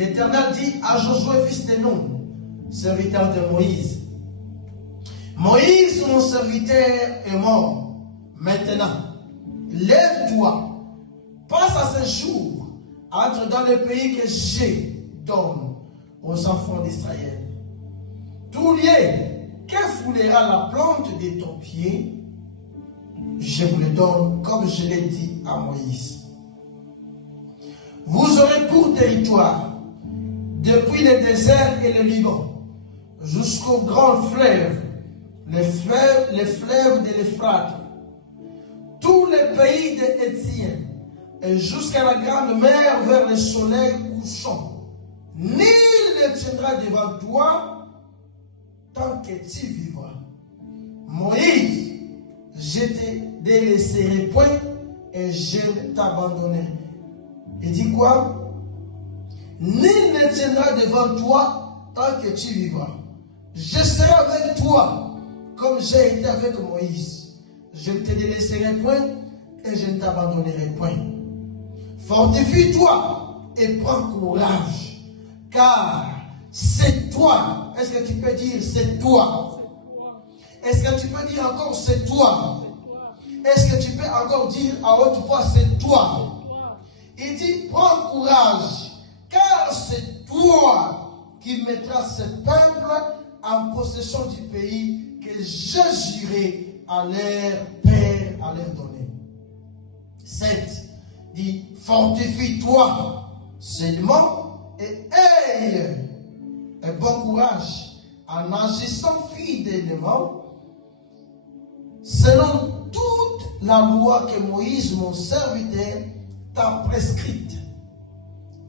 l'Éternel dit à Josué, fils de Nun, serviteur de Moïse, Moïse, mon serviteur, est mort. Maintenant, lève-toi, passe à ce jour, entre dans le pays que je donne aux enfants d'Israël. Tout lieu que foulera la plante de ton pied, je vous le donne comme je l'ai dit à Moïse. Vous aurez pour territoire, depuis le désert et le Liban, jusqu'au grand fleuve, les fleuves de l'Euphrate, tous les pays de Étienne, et jusqu'à la grande mer vers le soleil couchant. Nul ne tiendra devant toi tant que tu vivras. Moïse, je te délaisserai point et je ne t'abandonnerai. Il dit quoi? Nul ne tiendra devant toi tant que tu vivras. Je serai avec toi comme j'ai été avec Moïse. Je ne te délaisserai point et je ne t'abandonnerai point. Fortifie-toi et prends courage, car c'est toi. Est-ce que tu peux dire c'est toi? Est-ce que tu peux dire encore c'est toi? Est-ce que tu peux encore dire à haute voix c'est toi? Il dit prends courage, car c'est toi qui mettras ce peuple en possession du pays que je jurai à leur père à leur donner. 7. Dit fortifie-toi seulement et aie un bon courage en agissant fidèlement selon toute la loi que Moïse, mon serviteur, t'a prescrite.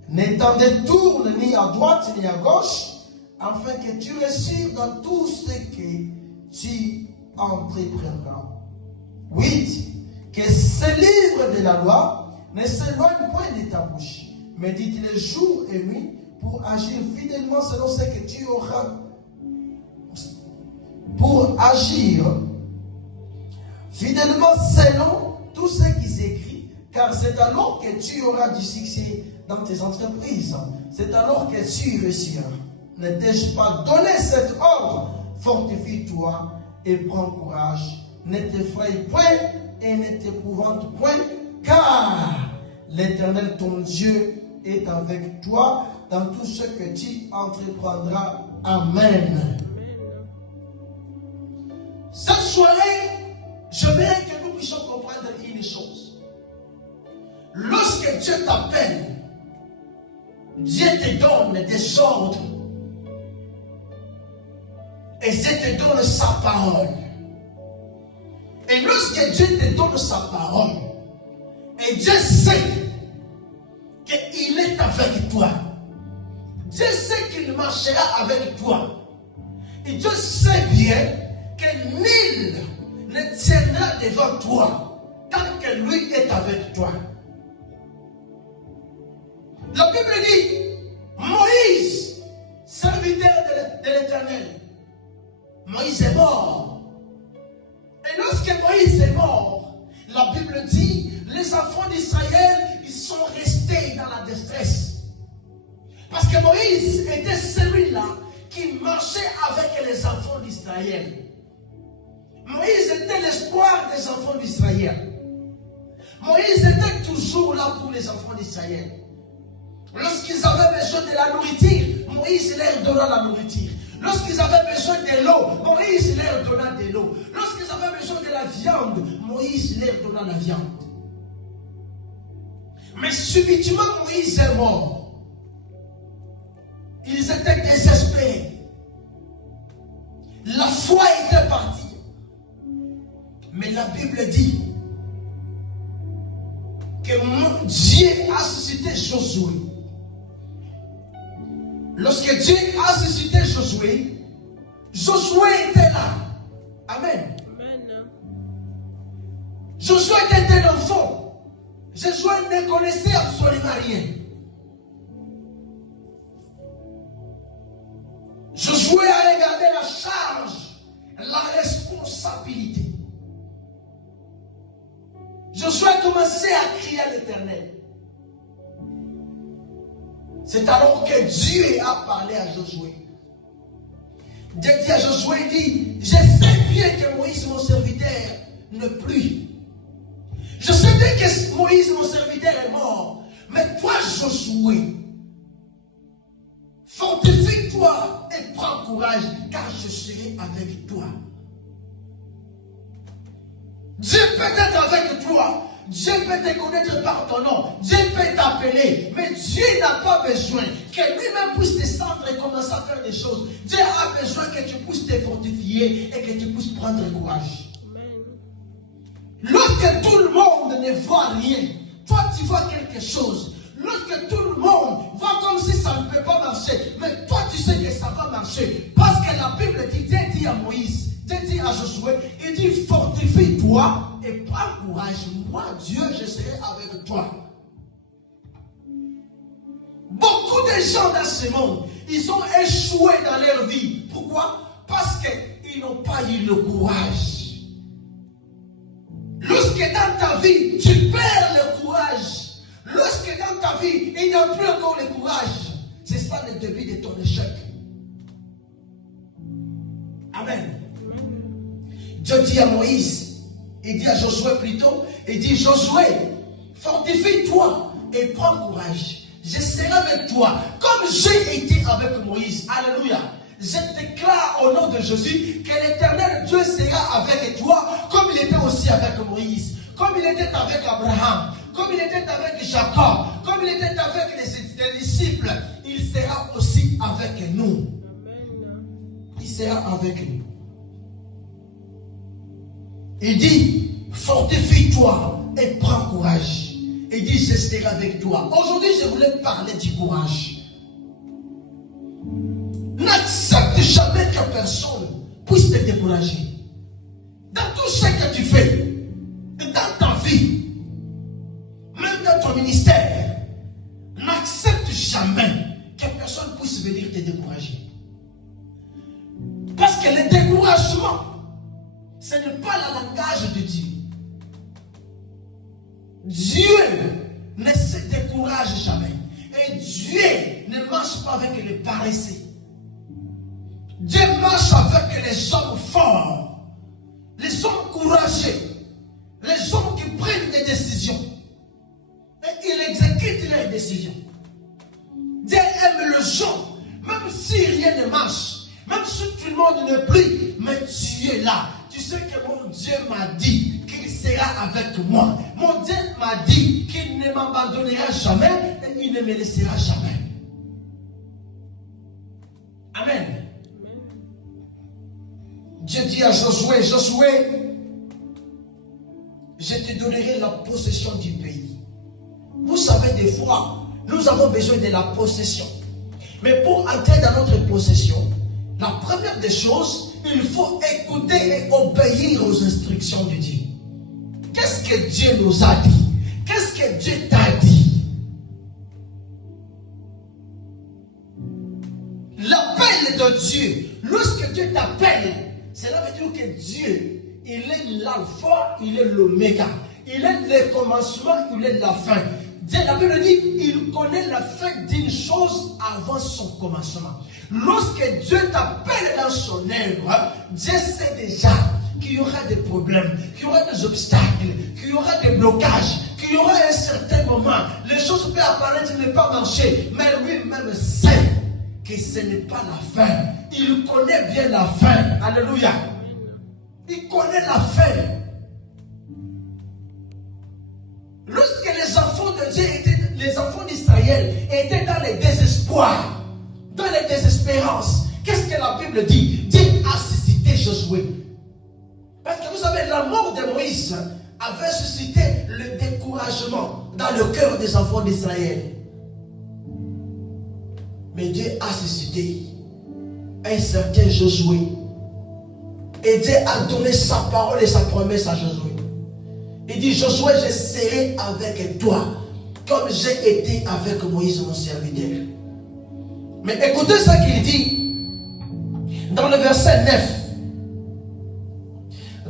Ne t'en détourne ni à droite ni à gauche, afin que tu réussisses dans tout ce que tu entreprendras. 8. Que ce livre de la loi ne s'éloigne point de ta bouche, mais dit-le jour et nuit pour agir fidèlement selon ce que tu auras. Pour agir fidèlement selon tout ce qui s'écrit, car c'est alors que tu auras du succès dans tes entreprises. C'est alors que tu réussiras. Ne t'ai-je pas donné cet ordre? Fortifie-toi et prends courage. Ne t'effraie point et ne t'épouvante point, car l'Éternel ton Dieu est avec toi dans tout ce que tu entreprendras. Amen. Cette soirée, je veux que nous puissions comprendre une chose. Lorsque Dieu t'appelle, Dieu te donne des ordres et Dieu te donne sa parole. Et lorsque Dieu te donne sa parole, et Dieu sait qu'il est avec toi, Dieu sait qu'il marchera avec toi, et Dieu sait bien que nul ne tiendra devant toi tant que lui est avec toi. La Bible dit, Moïse, serviteur de l'Éternel, Moïse est mort. Et lorsque Moïse est mort, la Bible dit, les enfants d'Israël, ils sont restés dans la détresse. Parce que Moïse était celui-là qui marchait avec les enfants d'Israël. Moïse était l'espoir des enfants d'Israël. Moïse était toujours là pour les enfants d'Israël. Lorsqu'ils avaient besoin de la nourriture, Moïse leur donna la nourriture. Lorsqu'ils avaient besoin de l'eau, Moïse leur donna de l'eau. Lorsqu'ils avaient besoin de la viande, Moïse leur donna la viande. Mais subitement, Moïse est mort. Ils étaient désespérés. La foi était partie. Mais la Bible dit que Dieu a suscité Josué. Lorsque Dieu a suscité Josué, Josué était là. Amen. Amen. Josué était un enfant. Josué ne connaissait absolument rien. Josué a regardé la charge, la responsabilité. Josué a commencé à crier à l'Éternel. C'est alors que Dieu a parlé à Josué. Dieu dit à Josué, il dit, je sais bien que Moïse, mon serviteur, ne plus. Je sais bien que Moïse, mon serviteur, est mort. Mais toi, Josué, fortifie-toi et prends courage, car je serai avec toi. Dieu peut être avec toi. Dieu peut te connaître par ton nom. Dieu peut t'appeler. Mais Dieu n'a pas besoin que lui-même puisse descendre et commencer à faire des choses. Dieu a besoin que tu puisses te fortifier et que tu puisses prendre courage. Lorsque tout le monde ne voit rien, toi tu vois quelque chose. Lorsque tout le monde voit comme si ça ne peut pas marcher, mais toi tu sais que ça va marcher. Parce que la Bible dit, Dieu dit à Moïse, Dieu dit à Josué, il dit fortifie-toi et prends courage. Moi, Dieu, je serai avec toi. Beaucoup de gens dans ce monde, ils ont échoué dans leur vie. Pourquoi? Parce qu'ils n'ont pas eu le courage. Lorsque dans ta vie, tu perds le courage, lorsque dans ta vie, il n'y a plus encore le courage, c'est ça le début de ton échec. Amen. Dieu dit à Moïse, il dit à Josué plutôt, il dit Josué, fortifie-toi et prends courage. Je serai avec toi, comme j'ai été avec Moïse. Alléluia. Je déclare au nom de Jésus que l'Éternel Dieu sera avec toi, comme il était aussi avec Moïse, comme il était avec Abraham, comme il était avec Jacob, comme il était avec les disciples. Il sera aussi avec nous. Il sera avec nous. Il dit, fortifie-toi et prends courage. Il dit, je serai avec toi. Aujourd'hui, je voulais parler du courage. N'accepte jamais que personne puisse te décourager. Dans tout ce que tu fais, dans ta vie, même dans ton ministère, n'accepte jamais que personne puisse venir te décourager. Parce que le découragement, ce n'est pas le langage de Dieu. Dieu ne se décourage jamais. Et Dieu ne marche pas avec les paresseux. Dieu marche avec les hommes forts, les hommes courageux, les hommes qui prennent des décisions. Et il exécute leurs décisions. Dieu aime les gens, même si rien ne marche, même si tout le monde ne prie, mais tu es là. Tu sais que mon Dieu m'a dit qu'il sera avec moi. Mon Dieu m'a dit qu'il ne m'abandonnera jamais et il ne me laissera jamais. Amen. Dieu dit à Josué, Josué, je te donnerai la possession du pays. Vous savez, des fois, nous avons besoin de la possession. Mais pour entrer dans notre possession, la première des choses, il faut écouter et obéir aux instructions de Dieu. Qu'est-ce que Dieu nous a dit? Qu'est-ce que Dieu t'a dit? L'appel de Dieu, lorsque Dieu t'appelle, cela veut dire que Dieu, il est l'alpha, il est l'oméga. Il est le commencement, il est la fin. Dieu, la Bible dit, il connaît la fin d'une chose avant son commencement. Lorsque Dieu t'appelle dans son œuvre, Dieu sait déjà qu'il y aura des problèmes, qu'il y aura des obstacles, qu'il y aura des blocages, qu'il y aura un certain moment. Les choses peuvent apparaître, ne pas marcher, mais lui-même sait que ce n'est pas la fin. Il connaît bien la fin. Alléluia. Il connaît la fin. Lorsque les enfants de Dieu étaient, les enfants d'Israël étaient dans le désespoir, dans les désespérances, qu'est-ce que la Bible dit? Dieu a suscité Josué. Parce que vous savez, la mort de Moïse avait suscité le découragement dans le cœur des enfants d'Israël. Mais Dieu a suscité un certain Josué. Et Dieu a donné sa parole et sa promesse à Josué. Il dit, Josué, je serai avec toi, comme j'ai été avec Moïse, mon serviteur. Mais écoutez ce qu'il dit dans le verset 9.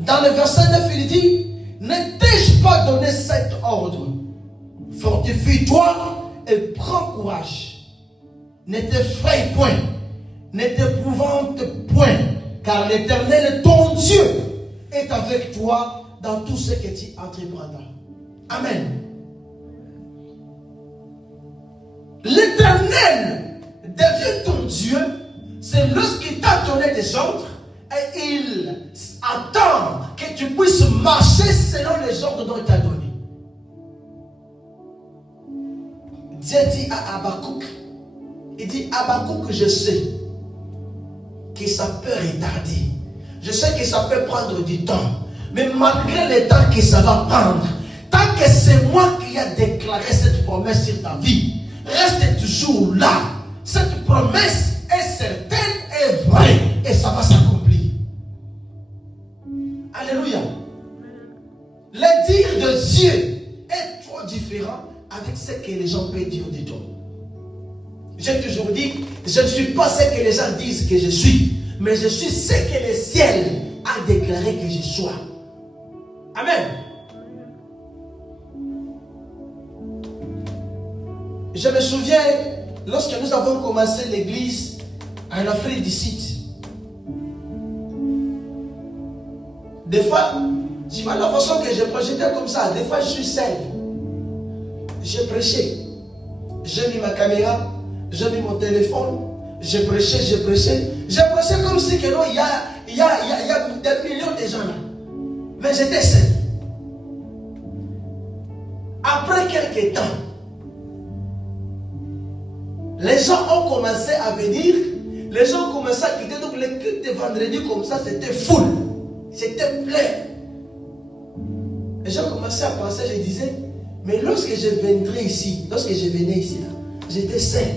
Dans le verset 9, il dit, ne t'ai-je pas donné cet ordre? Fortifie-toi et prends courage. Ne t'effraie point, ne t'épouvante point, car l'Éternel, ton Dieu, est avec toi dans tout ce que tu entreprendras. Amen. L'Éternel devient ton Dieu, c'est lorsqu'il t'a donné des ordres et il attend que tu puisses marcher selon les ordres dont il t'a donné. Dieu dit à Habakkuk, il dit, Habakkuk, je sais que ça peut retarder. Je sais que ça peut prendre du temps. Mais malgré le temps que ça va prendre, tant que c'est moi qui ai déclaré cette promesse sur ta vie, reste toujours là. Cette promesse est certaine et vraie. Et ça va s'accomplir. Alléluia. Le dire de Dieu est trop différent avec ce que les gens peuvent dire de toi. J'ai toujours dit, je ne suis pas ce que les gens disent que je suis, mais je suis ce que le ciel a déclaré que je sois. Amen. Je me souviens, lorsque nous avons commencé l'église en Afrique du Sud, des fois, tu vois la façon que je projetais comme ça, des fois je suis seul. J'ai prêché. J'ai mis ma caméra, j'ai mis mon téléphone, j'ai prêché. J'ai prêché comme si que non, il y a des millions de gens là. Mais j'étais seul. Après quelques temps, les gens ont commencé à venir, les gens ont commencé à quitter. Donc les cultes de vendredi comme ça, c'était full, c'était plein. Et j'ai commencé à penser, je disais, mais lorsque je viendrais ici, lorsque je venais ici, là, j'étais seul.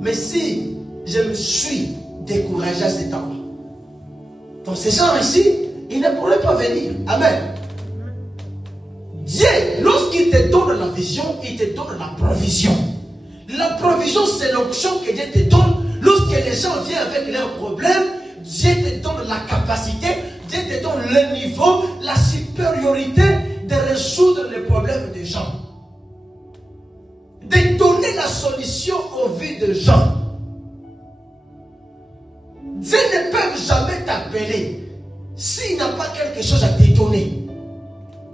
Mais si je me suis découragé à cet endroit, donc ces gens ici, ils ne pourraient pas venir. Amen. Dieu, lorsqu'il te donne la vision, il te donne la provision. La provision, c'est l'option que Dieu te donne. Lorsque les gens viennent avec leurs problèmes, Dieu te donne la capacité, Dieu te donne le niveau, la supériorité de résoudre les problèmes des gens. De donner la solution aux vies des gens. Dieu ne peut jamais t'appeler s'il n'a pas quelque chose à te donner.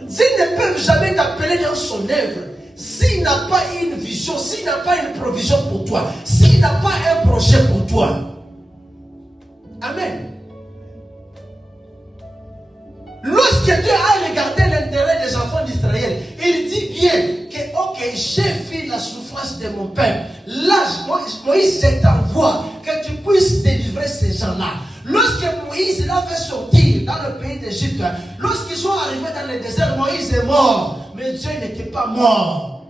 Dieu ne peut jamais t'appeler dans son œuvre s'il n'a pas une vision, s'il n'a pas une provision pour toi, s'il n'a pas un projet pour toi. Amen. Lorsque Dieu a regardé l'intérêt des enfants d'Israël, il dit bien que, ok, j'ai vu la souffrance de mon père. Là, Moïse, je t'envoie que tu puisses délivrer ces gens-là. Lorsque Moïse l'a fait sortir dans le pays d'Égypte, lorsqu'ils sont arrivés dans le désert, Moïse est mort. Mais Dieu n'était pas mort.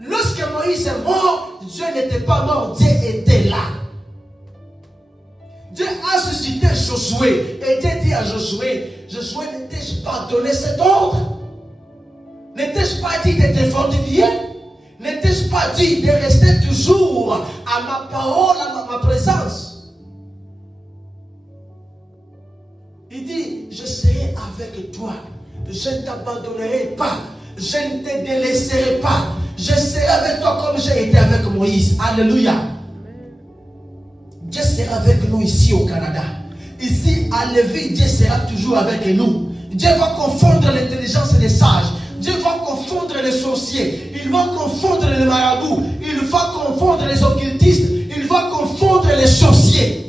Lorsque Moïse est mort, Dieu n'était pas mort, Dieu était là. Dieu a suscité Josué et Dieu dit à Josué, Josué, n'étais-je pas donné cet ordre? N'étais-je pas dit de te fortifier? N'étais-je pas dit de rester toujours à ma parole, à ma présence? Il dit, je serai avec toi. Je ne t'abandonnerai pas. Je ne te délaisserai pas. Je serai avec toi comme j'ai été avec Moïse. Alléluia. Dieu sera avec nous ici au Canada. Ici à Lévis, Dieu sera toujours avec nous. Dieu va confondre l'intelligence des sages. Dieu va confondre les sorciers. Il va confondre les marabouts. Il va confondre les occultistes. Il va confondre les sorciers.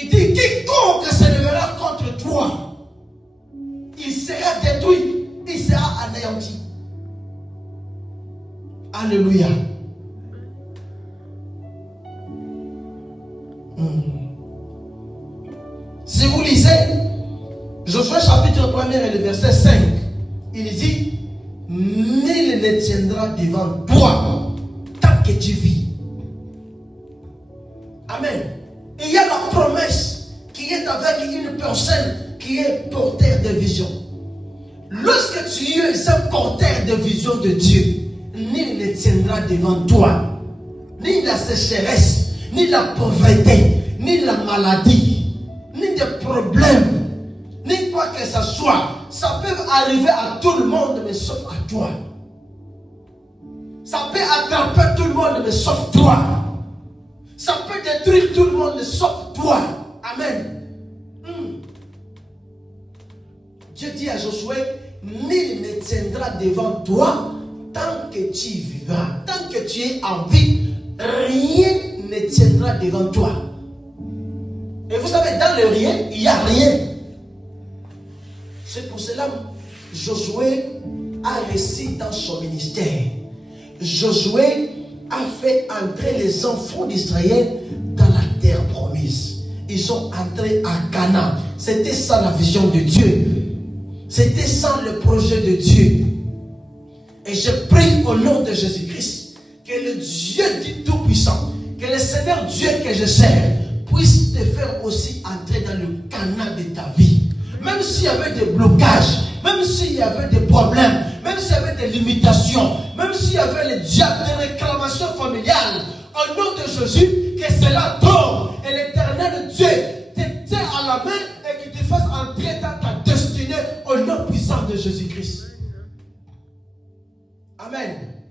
Il dit, quiconque se lèvera contre toi, il sera détruit. Il sera anéanti. Alléluia. Si vous lisez Josué chapitre 1 et le verset 5, il dit, nul ne tiendra devant toi tant que tu vis. Amen. Il y a la promesse qui est avec une personne qui est porteur de vision. Lorsque tu es un porteur de vision de Dieu, nul ne tiendra devant toi, ni la sécheresse, ni la pauvreté, ni la maladie, ni des problèmes, ni quoi que ce soit. Ça peut arriver à tout le monde, mais sauf à toi. Ça peut attraper tout le monde, mais sauf toi. Ça peut détruire tout le monde, sauf toi. Amen. Dieu dit à Josué, nul ne tiendra devant toi tant que tu vivras. Tant que tu es en vie, rien ne tiendra devant toi. Et vous savez, dans le rien, il n'y a rien. C'est pour cela que Josué a réussi dans son ministère. Josué a fait entrer les enfants d'Israël dans la terre promise. Ils sont entrés à Canaan. C'était ça la vision de Dieu. C'était ça le projet de Dieu. Et je prie au nom de Jésus-Christ que le Dieu dit Tout-Puissant, que le Seigneur Dieu que je sers puisse te faire aussi entrer dans le Canaan de ta vie. Même s'il y avait des blocages, même s'il y avait des problèmes, même s'il y avait des limitations, même s'il y avait les diables, des réclamations familiales, au nom de Jésus, que cela tombe et l'Éternel Dieu te tient à la main et qu'il te fasse entrer dans ta destinée au nom puissant de Jésus-Christ. Amen.